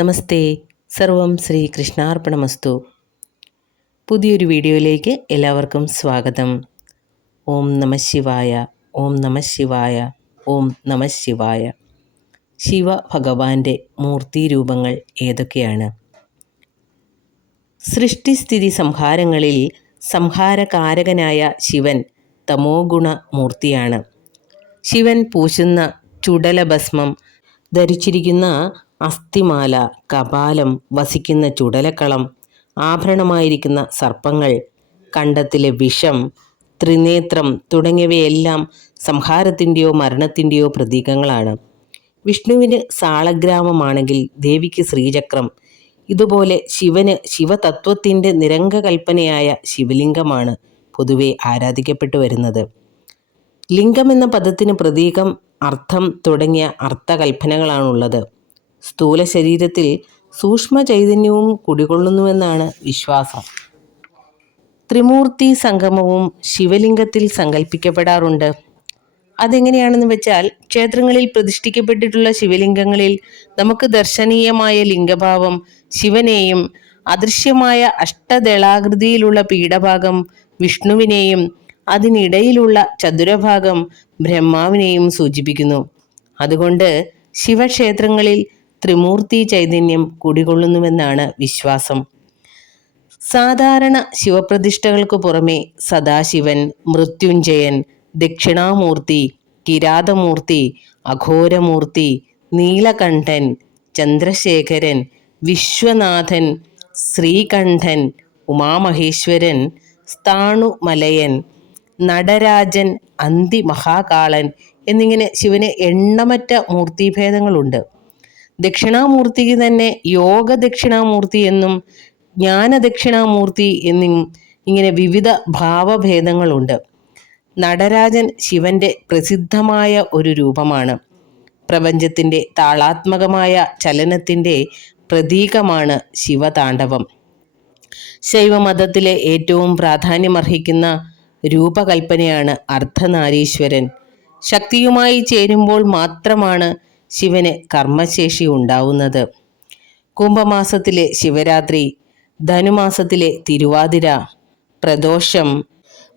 നമസ്തേ, സർവം ശ്രീ കൃഷ്ണാർപ്പണമസ്തു. പുതിയൊരു വീഡിയോയിലേക്ക് എല്ലാവർക്കും സ്വാഗതം. ഓം നമഃ ശിവായ, ഓം നമഃ ശിവായ, ഓം നമഃ ശിവായ. ശിവ ഭഗവാന്റെ മൂർത്തിരൂപങ്ങൾ ഏതൊക്കെയാണ്? സൃഷ്ടിസ്ഥിതി സംഹാരങ്ങളിൽ സംഹാരകാരകനായ ശിവൻ തമോഗുണ മൂർത്തിയാണ്. ശിവൻ പൂശുന്ന ചുടലഭസ്മം, ധരിച്ചിരിക്കുന്ന അസ്ഥിമാല, കപാലം, വസിക്കുന്ന ചുടലക്കളം, ആഭരണമായിരിക്കുന്ന സർപ്പങ്ങൾ, കണ്ടത്തിലെ വിഷം, ത്രിനേത്രം തുടങ്ങിയവയെല്ലാം സംഹാരത്തിൻ്റെയോ മരണത്തിൻ്റെയോ പ്രതീകങ്ങളാണ്. വിഷ്ണുവിന് സാളഗ്രാമമാണെങ്കിൽ ദേവിക്ക് ശ്രീചക്രം. ഇതുപോലെ ശിവന് ശിവതത്വത്തിൻ്റെ നിരംഗകൽപ്പനയായ ശിവലിംഗമാണ് പൊതുവെ ആരാധിക്കപ്പെട്ടു വരുന്നത്. ലിംഗം എന്ന പദത്തിന് പ്രതീകം, അർത്ഥം തുടങ്ങിയ അർത്ഥകൽപ്പനകളാണുള്ളത്. സ്ഥൂല ശരീരത്തിൽ സൂക്ഷ്മ ചൈതന്യവും കുടികൊള്ളുന്നുവെന്നാണ് വിശ്വാസം. ത്രിമൂർത്തി സംഗമവും ശിവലിംഗത്തിൽ സങ്കല്പിക്കപ്പെടാറുണ്ട്. അതെങ്ങനെയാണെന്ന് വെച്ചാൽ, ക്ഷേത്രങ്ങളിൽ പ്രതിഷ്ഠിക്കപ്പെട്ടിട്ടുള്ള ശിവലിംഗങ്ങളിൽ നമുക്ക് ദർശനീയമായ ലിംഗഭാവം ശിവനെയും, അദൃശ്യമായ അഷ്ടദളാകൃതിയിലുള്ള പീഠഭാഗം വിഷ്ണുവിനെയും, അതിനിടയിലുള്ള ചതുരഭാഗം ബ്രഹ്മാവിനെയും സൂചിപ്പിക്കുന്നു. അതുകൊണ്ട് ശിവക്ഷേത്രങ്ങളിൽ ത്രിമൂർത്തി ചൈതന്യം കുടികൊള്ളുന്നുവെന്നാണ് വിശ്വാസം. സാധാരണ ശിവപ്രതിഷ്ഠകൾക്ക് പുറമെ സദാശിവൻ, മൃത്യുഞ്ജയൻ, ദക്ഷിണാമൂർത്തി, കിരാതമൂർത്തി, അഘോരമൂർത്തി, നീലകണ്ഠൻ, ചന്ദ്രശേഖരൻ, വിശ്വനാഥൻ, ശ്രീകണ്ഠൻ, ഉമാമഹേശ്വരൻ, സ്ഥാണുമലയൻ, നടരാജൻ, അന്തിമഹാകാളൻ എന്നിങ്ങനെ ശിവന് എണ്ണമറ്റ മൂർത്തിഭേദങ്ങളുണ്ട്. ദക്ഷിണാമൂർത്തിക്ക് തന്നെ യോഗ ദക്ഷിണാമൂർത്തി എന്നും ജ്ഞാനദക്ഷിണാമൂർത്തി എന്നും ഇങ്ങനെ വിവിധ ഭാവഭേദങ്ങളുണ്ട്. നടരാജൻ ശിവന്റെ പ്രസിദ്ധമായ ഒരു രൂപമാണ്. പ്രപഞ്ചത്തിൻ്റെ താളാത്മകമായ ചലനത്തിൻ്റെ പ്രതീകമാണ് ശിവതാണ്ഡവം. ശൈവമതത്തിലെ ഏറ്റവും പ്രാധാന്യമർഹിക്കുന്ന രൂപകൽപ്പനയാണ് അർദ്ധനാരീശ്വരൻ. ശക്തിയുമായി ചേരുമ്പോൾ മാത്രമാണ് ശിവന് കർമ്മശേഷി ഉണ്ടാവുന്നത്. കുംഭമാസത്തിലെ ശിവരാത്രി, ധനുമാസത്തിലെ തിരുവാതിര, പ്രദോഷം,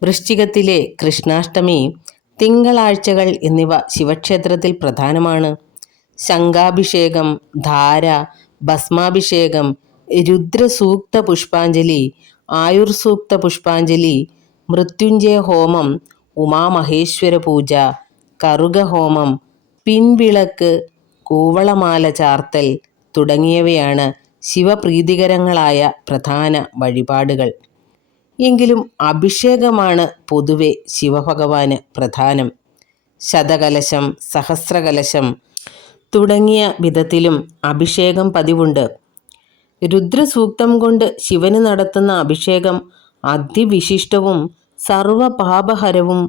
വൃശ്ചികത്തിലെ കൃഷ്ണാഷ്ടമി, തിങ്കളാഴ്ചകൾ എന്നിവ ശിവക്ഷേത്രത്തിൽ പ്രധാനമാണ്. ശംഖാഭിഷേകം, ധാര, ഭസ്മാഭിഷേകം, രുദ്രസൂക്ത പുഷ്പാഞ്ജലി, ആയുർസൂക്ത പുഷ്പാഞ്ജലി, മൃത്യുഞ്ജയ ഹോമം, ഉമാമഹേശ്വര പൂജ, കറുകഹോമം, പിൻവിളക്ക്, കൂവളമാല ചാർത്തൽ തുടങ്ങിയവയാണ് ശിവപ്രീതികരങ്ങളായ പ്രധാന വഴിപാടുകൾ. എങ്കിലും അഭിഷേകമാണ് പൊതുവെ ശിവഭഗവാന് പ്രധാനം. ശതകലശം, സഹസ്രകലശം തുടങ്ങിയ വിധത്തിലും അഭിഷേകം പതിവുണ്ട്. രുദ്രസൂക്തം കൊണ്ട് ശിവന് നടത്തുന്ന അഭിഷേകം അതിവിശിഷ്ടവും സർവപാപഹരവും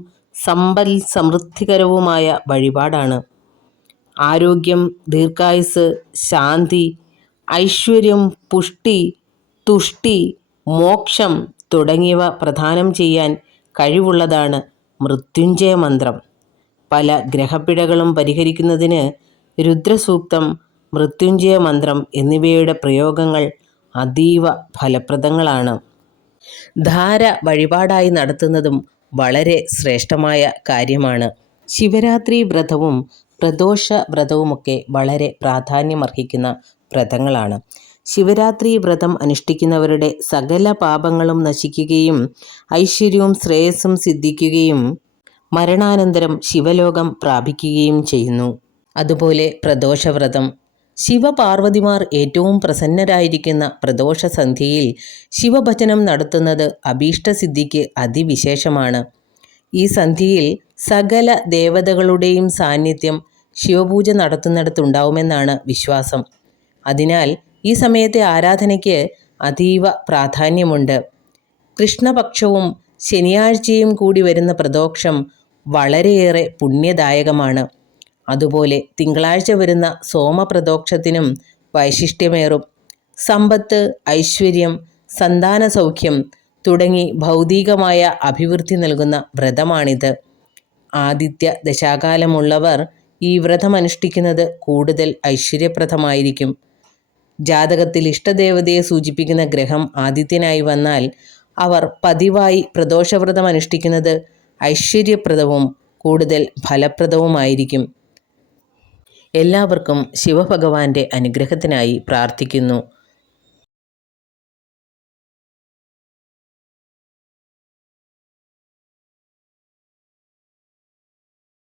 സമ്പൽ സമൃദ്ധികരവുമായ വഴിപാടാണ്. ആരോഗ്യം, ദീർഘായുസ്, ശാന്തി, ഐശ്വര്യം, പുഷ്ടി, തുഷ്ടി, മോക്ഷം തുടങ്ങിയവ പ്രദാനം ചെയ്യാൻ കഴിവുള്ളതാണ് മൃത്യുഞ്ജയ മന്ത്രം. പല ഗ്രഹപ്പിഴകളും പരിഹരിക്കുന്നതിന് രുദ്രസൂക്തം, മൃത്യുഞ്ജയ മന്ത്രം എന്നിവയുടെ പ്രയോഗങ്ങൾ അതീവ ഫലപ്രദങ്ങളാണ്. ധാര വഴിപാടായി നടത്തുന്നതും വളരെ ശ്രേഷ്ഠമായ കാര്യമാണ്. ശിവരാത്രി വ്രതവും പ്രദോഷ വ്രതവുമൊക്കെ വളരെ പ്രാധാന്യമർഹിക്കുന്ന വ്രതങ്ങളാണ്. ശിവരാത്രി വ്രതം അനുഷ്ഠിക്കുന്നവരുടെ സകല പാപങ്ങളും നശിക്കുകയും ഐശ്വര്യവും ശ്രേയസ്സും സിദ്ധിക്കുകയും മരണാനന്തരം ശിവലോകം പ്രാപിക്കുകയും ചെയ്യുന്നു. അതുപോലെ പ്രദോഷവ്രതം, ശിവപാർവതിമാർ ഏറ്റവും പ്രസന്നരായിരിക്കുന്ന പ്രദോഷസന്ധ്യയിൽ ശിവഭജനം നടത്തുന്നത് അഭീഷ്ടസിദ്ധിക്ക് അതിവിശേഷമാണ്. ഈ സന്ധ്യയിൽ സകല ദേവതകളുടെയും സാന്നിധ്യം ശിവപൂജ നടത്തുന്നിടത്തുണ്ടാവുമെന്നാണ് വിശ്വാസം. അതിനാൽ ഈ സമയത്തെ ആരാധനയ്ക്ക് അതീവ പ്രാധാന്യമുണ്ട്. കൃഷ്ണപക്ഷവും ശനിയാഴ്ചയും കൂടി വരുന്ന പ്രദോഷം വളരെയേറെ പുണ്യദായകമാണ്. അതുപോലെ തിങ്കളാഴ്ച വരുന്ന സോമപ്രദോഷത്തിനും വൈശിഷ്ട്യമേറും. സമ്പത്ത്, ഐശ്വര്യം, സന്താന സൗഖ്യം തുടങ്ങി ഭൗതികമായ അഭിവൃദ്ധി നൽകുന്ന വ്രതമാണിത്. ആദിത്യ ദശാകാലമുള്ളവർ ഈ വ്രതം അനുഷ്ഠിക്കുന്നത് കൂടുതൽ ഐശ്വര്യപ്രദമായിരിക്കും. ജാതകത്തിൽ ഇഷ്ടദേവതയെ സൂചിപ്പിക്കുന്ന ഗ്രഹം ആദിത്യനായി വന്നാൽ അവർ പതിവായി പ്രദോഷവ്രതം അനുഷ്ഠിക്കുന്നത് ഐശ്വര്യപ്രദവും കൂടുതൽ ഫലപ്രദവുമായിരിക്കും. എല്ലാവർക്കും ശിവഭഗവാന്റെ അനുഗ്രഹത്തിനായി പ്രാർത്ഥിക്കുന്നു.